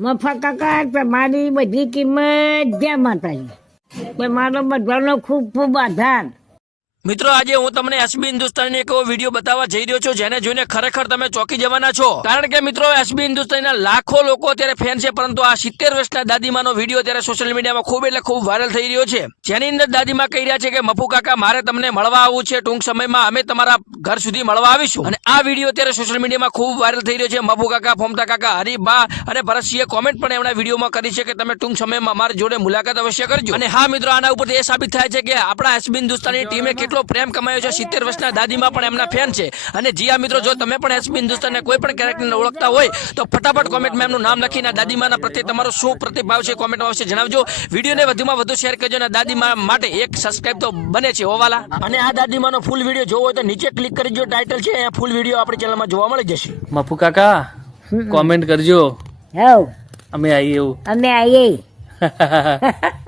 મફા કાકા તમારી બધી કિંમત જય માતાજી. તમારો બધાનો ખૂબ ખૂબ આભાર. મિત્રો આજે હું તમને એસબી હિન્દુસ્તાની એક એવો વિડીયો બતાવવા જઈ રહ્યો છું જેને જોઈને ખરેખર તમે ચોંકી જવાના છો. કારણ કે મિત્રો એસબી હિન્દુસ્તાનીના લાખો લોકો અત્યારે ફેન છે, પરંતુ આ 70 વર્ષના દાદીમાનો વિડીયો અત્યારે સોશિયલ મીડિયામાં ખૂબ એટલે ખૂબ વાયરલ થઈ રહ્યો છે. જેની અંદર દાદીમા કહી રહ્યા છે કે મફુ કાકા મારે તમને મળવા આવવું છે, ટૂંક સમયમાં અમે તમારા ઘર સુધી મળવા આવીશું. અને આ વિડીયો અત્યારે સોશિયલ મીડિયામાં ખૂબ વાયરલ થઈ રહ્યો છે. મફુ કાકા, ફોમતા કાકા, હરીબા અને ભરતસિંહે કોમેન્ટ પણ એમના વિડીયોમાં કરી છે કે તમે ટૂંક સમયમાં અમારી જોડે મુલાકાત અવશ્ય કરજો. અને હા મિત્રો, આના ઉપરથી એ સાબિત થાય છે કે આપણા એસબી હિન્દુસ્તાની ટીમે કેટલો પ્રેમ કમાયો છે. 70 વર્ષના દાદીમાં પણ એમના ફેન છે. અને જી આ મિત્રો, જો તમે પણ એસબી હિન્દુસ્તાનના કોઈ પણ કેરેક્ટરને ઓળખતા હોય તો ફટાફટ કોમેન્ટમાં એમનું નામ લખીને દાદીમાના પ્રત્યે તમારો શું પ્રતિભાવ છે કોમેન્ટમાં અવશ્ય જણાવજો. વિડીયોને વધુમાં વધુ શેર કરજો અને દાદીમા માટે એક સબસ્ક્રાઇબ તો બને છે હોવાલા. અને આ દાદીમાનો ફૂલ વિડીયો જોવો હોય તો નીચે ક્લિક કરજો, ટાઇટલ છે, અહીંયા ફૂલ વિડીયો આપણી ચેનલમાં જોવા મળી જશે. મફુ કાકા કોમેન્ટ કરજો, હવ અમે આવીએ એવું. અમે આવીએ.